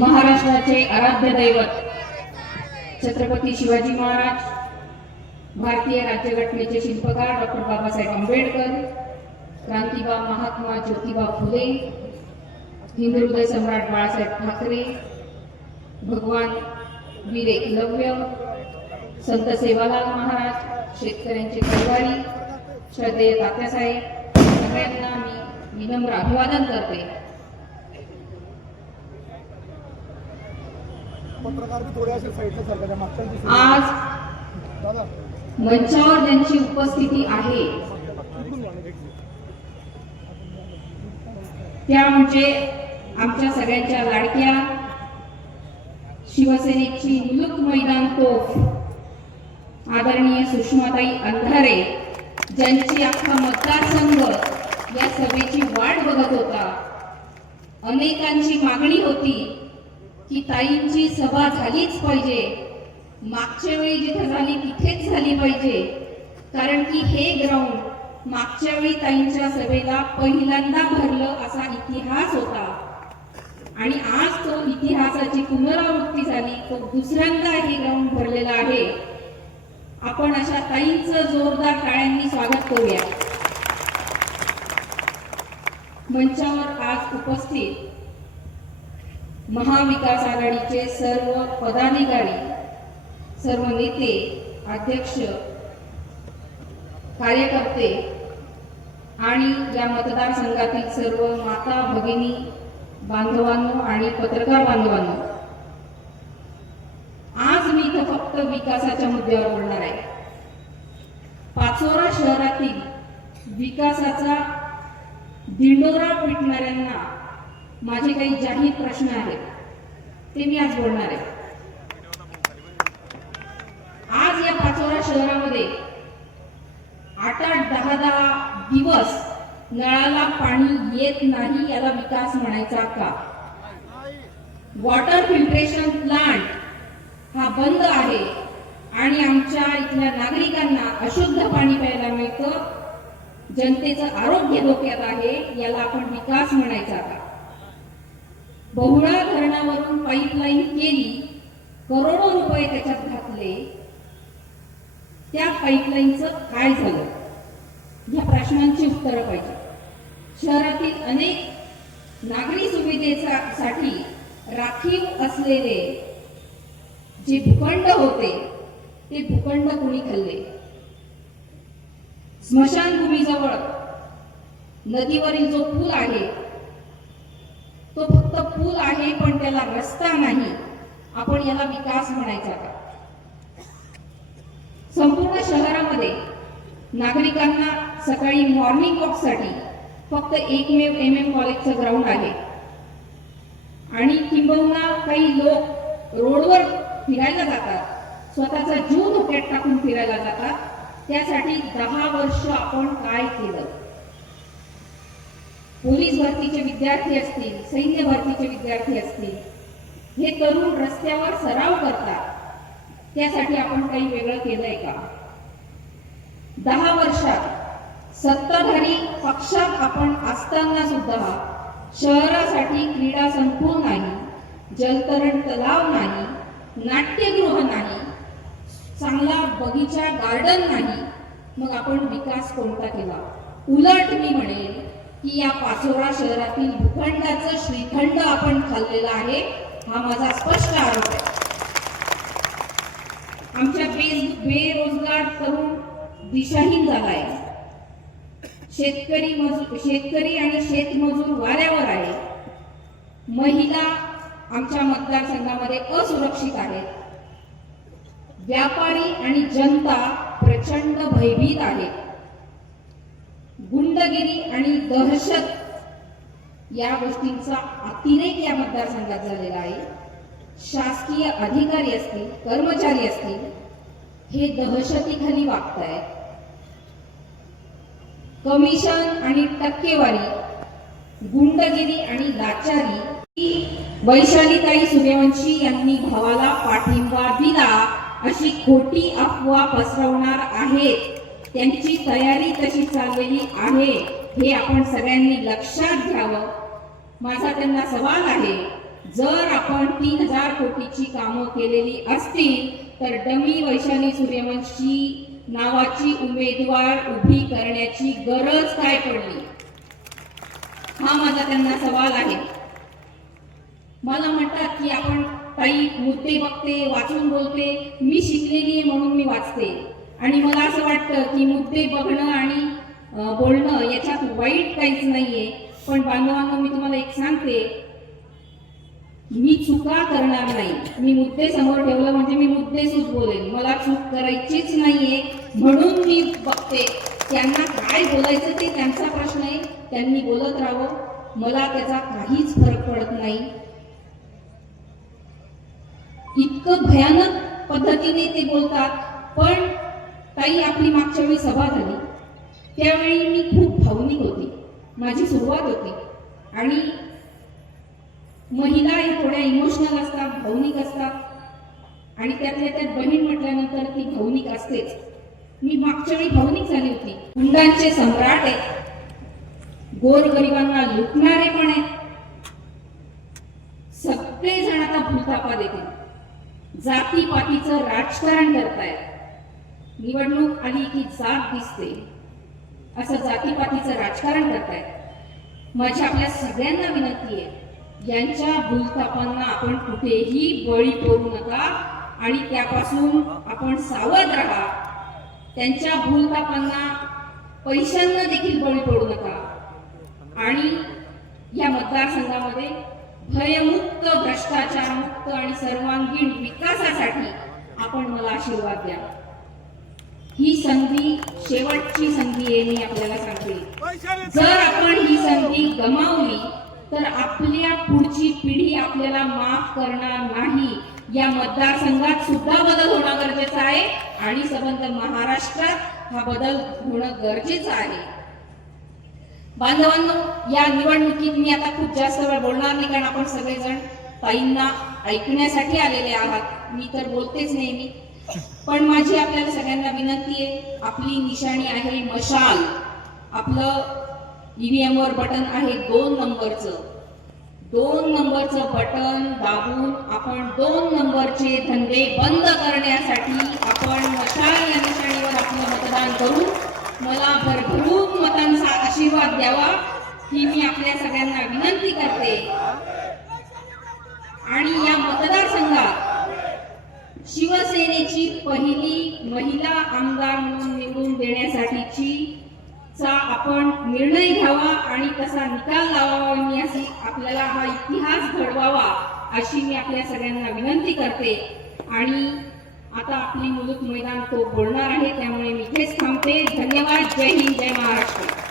महाराष्ट्राचे आराध्य दैवत छत्रपती शिवाजी महाराज भारतीय राज्यघटनेचे शिल्पकार डॉक्टर बाबासाहेब आंबेडकर क्रांतिबा महात्मा ज्योतिबा फुले हिंदुहृदय सम्राट बाळासाहेब ठाकरे भगवान वीर एकलव्य संत सेवालाल महाराज शेतकऱ्यांचे कारवारी श्रद्धेय तात्यासाहेब सगळ्यांना मी विनम्र अभिवादन करते. आज मंचावर ज्यांची उपस्थिती आहे त्या म्हणजे आमच्या सगळ्यांच्या लाडक्या शिवसेनेची मुलुक मैदान तोफ आदरणीय सुषमाताई अंधारे ज्यांची अख्खा मतदारसंघ या सभेची वाट बघत होता. अनेकांची मागणी होती की ताईंची सभा झालीच पाहिजे. मागच्या वेळी जिथे झाली तिथेच झाली पाहिजे. कारण की हे ग्राउंड मागच्या वेळी ताईंच्या सभेला पहिल्यांदा भरलं असा इतिहास होता. आणि आज तो इतिहासाची पुनरावृत्ती झाली तो दुसऱ्यांदा हे ग्राउंड भरलेला आहे. आपण अशा ताईंचं जोरदार टाळ्यांनी स्वागत करूया. मंचावर आज उपस्थित महाविकास आघाडीचे सर्व पदाधिकारी सर्व नेते अध्यक्ष कार्यकर्ते आणि या मतदारसंघातील सर्व माता भगिनी बांधवांनो आणि पत्रकार बांधवांनो आज मी इथं फक्त विकासाच्या मुद्द्यावर बोलणार आहे. पाचोरा शहरातील विकासाचा दिंडोरा पिटणाऱ्यांना माझे काही जाहीर प्रश्न आहेत. ते मी आज बोलणार आहे. आज या पाचोरा शहरामध्ये आठ आठ दहा दहा दिवस नळाला पाणी येत नाही याला विकास म्हणायचा का? वॉटर फिल्ट्रेशन प्लांट हा बंद आहे आणि आमच्या इथल्या नागरिकांना अशुद्ध पाणी प्यायला मिळतं. जनतेचं आरोग्य धोक्यात आहे याला आपण विकास म्हणायचा का? बहुळा धरणावरून पाईपलाईन केली करोडो रुपये त्याच्यात घातले. त्या पाईपलाईनचं काय झालं? या प्रश्नांची उत्तरं पाहिजे. शहरातील अनेक नागरी सुविधेचा साठी राखीव असलेले जे भूखंड होते ते भूखंड कुणी खाल्ले? स्मशानभूमीजवळ नदीवरील जो पूल आहे तो फक्त पूल आहे पण त्याला रस्ता नाही. आपण याला विकास म्हणायचा का? संपूर्ण शहरामध्ये नागरिकांना सकाळी मॉर्निंग वॉकसाठी फक्त एकमेव एम एम कॉलेजचं ग्राउंड आहे. आणि किंबहुना काही लोक रोडवर फिरायला जातात. स्वतःचा जीव धोक्यात टाकून फिरायला जातात. त्यासाठी दहा वर्ष आपण काय केलं? पोलीस भरतीचे विद्यार्थी असतील सैन्य भरतीचे विद्यार्थी असतील हे तरुण रस्त्यावर सराव करतात. त्यासाठी आपण काही वेगळं केलंय का? दहा वर्षात सत्ताधारी पक्षात आपण असताना सुद्धा शहरासाठी क्रीडा संकुल नाही जलतरण तलाव नाही नाट्यगृह नाही चांगला बगीचा गार्डन नाही. मग आपण विकास कोणता केला? उलट मी म्हणेन की या पाचोरा शहरातील भूखंडाचं श्रीखंड आपण खाल्लेला आहे हा माझा स्पष्ट आरोप आहे. आमच्या बेरोजगार तरुण दिशाहीन झालाय. शेतकरी मजूर शेतकरी आणि शेतमजूर वाऱ्यावर आहे. महिला आमच्या मतदारसंघामध्ये असुरक्षित आहेत. व्यापारी आणि जनता प्रचंड भयभीत आहेत. गुंडगिरी आणि दहशत या गोष्टींचा अतिरेक या मतदारसंघात झालेला आहे. शासकीय अधिकारी असतील कर्मचारी असतील हे दहशतीखाली वागतायत. कमिशन आणि टक्केवारी गुंडगिरी आणि लाचारी ही वैशालीताई सूर्यवंशी यांनी भावाला पाठिंबा दिला अशी खोटी अफवा पसरवणार आहेत. त्यांची तयारी तशी चाललेली आहे हे आपण सगळ्यांनी लक्षात घ्यावं. माझा त्यांना सवाल आहे जर आपण तीन हजार कोटीची कामं केलेली असतील तर डमी वैशाली सूर्यवंशी नावाची उमेदवार उभी करण्याची गरज काय पडली? हा माझा त्यांना सवाल आहे. मला म्हणतात की आपण काही मुद्दे बघते वाचून बोलते मी शिकलेली आहे म्हणून मी वाचते. आणि मला असं वाटतं की मुद्दे बघणं आणि बोलणं याच्यात वाईट काहीच नाहीये. पण बांधवांना मी तुम्हाला एक सांगते. मी चुका करणार नाही. मी मुद्दे समोर ठेवलं म्हणजे मी मुद्देसूद बोलेन. मला चूक करायचीच नाहीये. म्हणून मी बघते त्यांना काय बोलायचं ते त्यांचा प्रश्न आहे. त्यांनी बोलत राहावं. मला त्याचा काहीच फरक पडत नाही. इतकं भयानक पद्धतीने ते बोलतात. पण ताई आपली मागच्या वेळी सभा झाली. त्यावेळी मी खूप भावनिक होती. माझी सुरुवात होती. आणि महिला या थोड्या इमोशनल असतात भावनिक असतात. आणि त्यातल्या त्यात बहीण म्हटल्यानंतर ती भावनिक असतेच. मी मागच्या वेळी भावनिक झाली होती. गुंडांचे सम्राट आहेत. गोरगरिबांना लुटणारे पण आहेत. सगळे जण आता भूलतापा देतील जातीपातीचं राजकारण करतायत. निवडणूक आली की जात दिसते. असं जातीपातीचं राजकारण करतायत. माझी आपल्या सगळ्यांना विनंती आहे यांच्या भूलतापांना आपण कुठेही बळी पडू नका आणि त्यापासून आपण सावध राहा. त्यांच्या भूलतापांना पैशांना देखील बळी पडू नका. आणि या मतदारसंघामध्ये भयमुक्त भ्रष्टाचारमुक्त आणि सर्वांगीण विकासासाठी आपण मला आशीर्वाद द्या. ही संधी शेवटची संधी आहे मी आपल्याला सांगते. जर आपण ही संधी गमावली तर आपल्या पुढची पिढी आपल्याला माफ करणार नाही. या मतदारसंघात सुद्धा बदल होणं गरजेचं आहे आणि संबंध महाराष्ट्रात हा बदल होणं गरजेचं आहे. बांधवांनो या निवडणुकीत मी आता खूप जास्त वेळ बोलणार नाही कारण आपण सगळेजण ताईंना ऐकण्यासाठी आलेले आहात. मी तर बोलतेच नेहमी. पण माझी आपल्याला सगळ्यांना विनंती आहे आपली निशाणी आहे मशाल. आपलं ईव्हीएम वर बटन आहे दोन नंबरचं. दोन नंबरचं बटन दाबून आपण दोन नंबरचे धंदे बंद करण्यासाठी आपण मशाल या निशाणीवर आपलं मतदान करू. मला भरभरून मतांचा आशीर्वाद द्यावा ही मी आपल्या सगळ्यांना विनंती करते. आणि या मतदारसंघात शिवसेनेची पहिली महिला आमदार म्हणून निवडून देण्यासाठीची चा आपण निर्णय घ्यावा आणि तसा निकाल लावावा मी अशी आपल्याला हा इतिहास घडवावा अशी मी आपल्या सगळ्यांना विनंती करते. आणि आता आपली मुलूक मैदान तो बोलणार आहे त्यामुळे मी इथेच थांबते. धन्यवाद. जय हिंद. जय महाराष्ट्र.